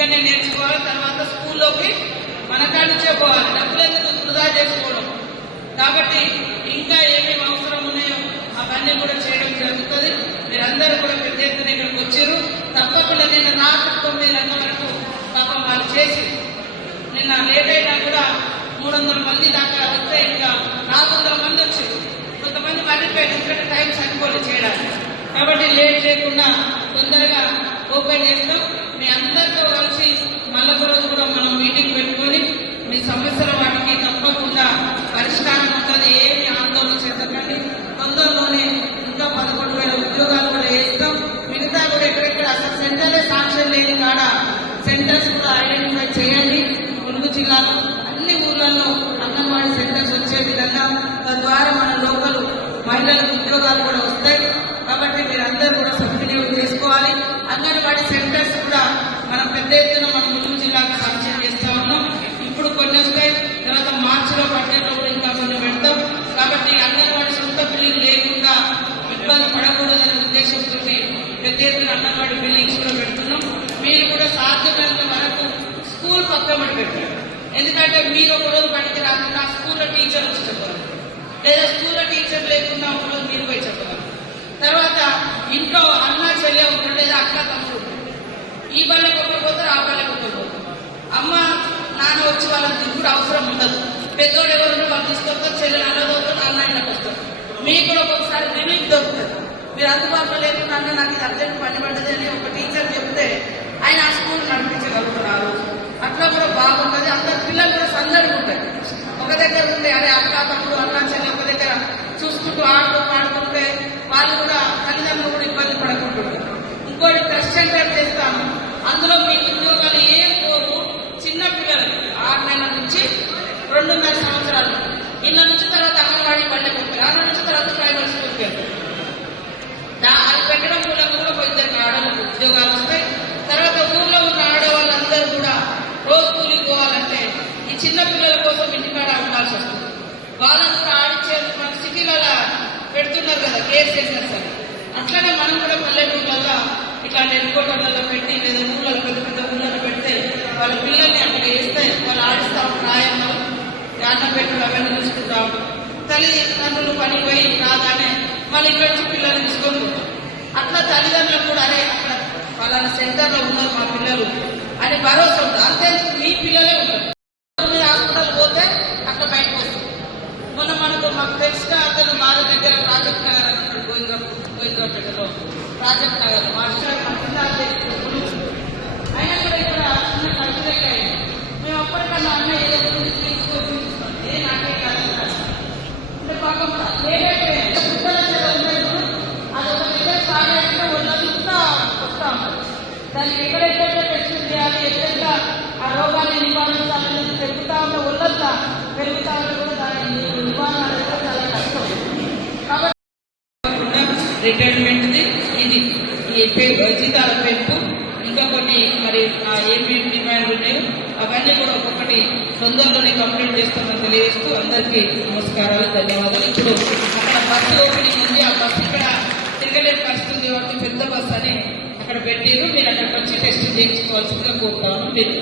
ఇక్కడనే నేర్చుకోవాలి. తర్వాత స్కూల్లోకి మన కాడిచ్చే పోవాలి, డబ్బులు ఎందుకు వృధా చేసుకోవడం. కాబట్టి ఇంకా ఏమేమి అవసరం ఉన్నాయో అవన్నీ కూడా చేయడం జరుగుతుంది. మీరందరూ కూడా పెద్ద ఎత్తున ఇక్కడికి వచ్చారు. తప్పకుండా నిన్న రాత్రి 9 గంటల వరకు పాపం వాళ్ళు చేసి నిన్న లేట్ అయినా కూడా 300 మంది దాకా వస్తే ఇంకా 400 మంది వచ్చారు. కొంతమంది మళ్ళీపోయారు, ఎందుకంటే టైం సరిపోలేదు చేయడానికి. కాబట్టి లేట్ చేయకుండా తొందరగా ఓపెన్ చేస్తాం. మీ అందరితో కలిసి మళ్ళొక రోజు కూడా మనం మీటింగ్ పెట్టుకొని మీ సమస్యల వాటికి తప్పకుండా పరిష్కారం ఉంటుంది. ఏమి ఆందోళన చెందకండి. తొందరలోనే ఇంకా 11,000 ఉద్యోగాలు కూడా వేస్తాం. మిగతా కూడా ఎక్కడెక్కడ అసలు సెంటర్లే సాంక్షన్ లేని కాడ సెంటర్స్ కూడా ఐడెంటిఫై చేయండి. ములుగు జిల్లాలో అన్ని ఊర్లలో అంగన్వాడీ సెంటర్స్ వచ్చే విధంగా, తద్వారా మన లోకల్ మహిళలకు ఉద్యోగాలు కూడా వస్తాయి. కాబట్టి మీరందరూ కూడా సద్వినియోగం చేసుకోవాలి. అంగన్వాడీ సెంటర్స్ కూడా మనం పెద్ద ఎత్తున మన ములుగు జిల్లాకు సాంక్షన్ చేస్తా ఉన్నాం. ఇప్పుడు కొన్ని వస్తాయి, తర్వాత మార్చిలో బడ్జెట్లో కూడా ఇంకా కొన్ని పెడతాం. కాబట్టి అంగన్వాడీ సొంత బిల్డింగ్ లేకుండా ఇబ్బంది పడకూడదనే ఉద్దేశంతో పెద్ద ఎత్తున అంగన్వాడీ బిల్డింగ్స్ కూడా పెడుతున్నాం. మీరు కూడా సాధ్యమైనంత వరకు స్కూల్ పక్కన పెట్టారు. ఎందుకంటే మీరు ఒకరోజు బయటికి రాకుండా స్కూల్లో టీచర్ వచ్చి చెప్పాలి, లేదా స్కూల్లో టీచర్ లేకుండా ఒకరోజు మీరు పోయి చెప్పాలి. తర్వాత ఇంట్లో అన్న చెల్లె ఉంటాడు, లేదా అక్క తమ్ముడు, ఈ బల్లెకి ఒకరు పోతారు, ఆ బల్లెకి ఒకరు పోతారు. అమ్మ నాన్న వచ్చి వాళ్ళకి దిగుడు అవసరం ఉండదు. పెద్దోడు ఎవరు వాళ్ళు తీసుకొస్తారు, చెల్లెలు అన్నది వస్తారు, అన్న ఇళ్ళకి వస్తారు. మీకు కూడా ఒక్కొక్కసారి రిలీఫ్ దొరుకుతుంది. మీరు అందుబాటులో లేకుండా అన్న నాకు ఇది అర్జెంట్ పని పడ్డది అని ఒక టీచర్ చెప్తే ఆయన ఆ స్కూల్ నడిపించగలుగుతారు ఆ రోజు. అట్లా కూడా బాగుంటుంది. అందరు పిల్లలు కూడా సందడిగా ఉంటాయి. ఒక దగ్గర ఉంటే అరే అక్క తమ్ముడు అన్న చెల్లి ఒక దగ్గర చూసుకుంటూ ఆడుతుంటే వాళ్ళు కూడా తల్లిదండ్రులు కూడా ఇబ్బంది పడకుంటుంటారు. ఇంకోటి ట్రస్ట్ సెంటర్ చేస్తాము. అందులో మీ ఉద్యోగాలు ఏం పోరు. చిన్న పిల్లలు 6 నెలల నుంచి 2.5 సంవత్సరాలు ఇళ్ళ నుంచి తర్వాత అంగన్వాడీ పల్లె పంపారు. 6 నుంచి తర్వాత ప్రైవేట్ స్కూల్కి వెళ్తారు. అది పెట్టడం మూలంగా కూడా 2 ఆడవాళ్ళకు ఉద్యోగాలు వస్తాయి. తర్వాత ఊర్లో ఉన్న ఆడవాళ్ళందరూ కూడా రోజు కూలికి పోవాలంటే ఈ చిన్న పిల్లల కోసం ఇంటికాడ ఉండాల్సి వస్తుంది. వాళ్ళని కూడా ఆడించేందుకు మన సిటీలలో పెడుతున్నారు కదా కేర్ సెంటర్స్ అని. అట్లనే మనం కూడా పల్లెటూళ్ళలో ఇట్లాంటి హెడ్కోటర్లలో పెట్టి, లేదా ఊళ్ళలో పెద్ద పెద్ద ఊళ్ళలో పెడితే వాళ్ళ పిల్లల్ని అక్కడ వేస్తే వాళ్ళు ఆడిస్తా ఉంటారు. ఆయమ్మలు అన్నం పెట్టి అవన్నీ చూసుకుంటాం. తల్లిదండ్రులు పని పోయి రాగానే మళ్ళీ ఇక్కడ నుంచి పిల్లల్ని తీసుకొని పోతాం. అట్లా తల్లిదండ్రులకు కూడా అరే అక్కడ వాళ్ళ సెంటర్లో ఉన్నారు మా పిల్లలు అని భరోసా ఉంటుంది. అంతే మీ పిల్లలే ఉంటారు. మీరు హాస్పిటల్ పోతే అక్కడ బయటకు వస్తుంది. మొన్న మాకు తెలిసిన అతను మా దగ్గర ప్రాజెక్ట్ నగర్ అని గోవిందపేటలో ప్రాజెక్ట్ నగర్ మా అయినా కూడా ఇక్కడ చిన్న ఖర్చులేక మేము అప్పటికన్నా అన్న ఏదో తీసుకొని నాకే కాదు అంటే పాపం ఏదైతే అదొక దగ్గర సాగైతే వస్తుందా వస్తా ఉంటారు. దానికి ఎక్కడెక్కడైతే టెస్ట్ చేయాలి, ఎక్కడెక్కడ ఆ రోగాన్ని నివారించాలని పెరుగుతా ఉంటే ఒళ్ళంతా పెరుగుతా ఉంటే కూడా దాని నివారణ అనేది చాలా కష్టం. కాబట్టి రిటైర్మెంట్ది ఇది ఈ జీతాల పెంపు, ఇంకా కొన్ని మరి ఏమేమి డిమాండ్లు ఉన్నాయో అవన్నీ కూడా ఒక్కొక్కటి తొందరలోనే కంప్లీట్ చేస్తామని తెలియజేస్తూ అందరికీ నమస్కారాలు, ధన్యవాదాలు. ఇప్పుడు అక్కడ బస్సు ఓపెనింగ్ ఉంది. ఆ బస్సు ఇక్కడ తిరగలేని పరిస్థితి ఉంది కాబట్టి పెద్ద బస్సు అని అక్కడ పెట్టారు. మీరు అక్కడికి వచ్చి టెస్ట్ చేయించుకోవాల్సిందిగా కోరుతాను. మీరు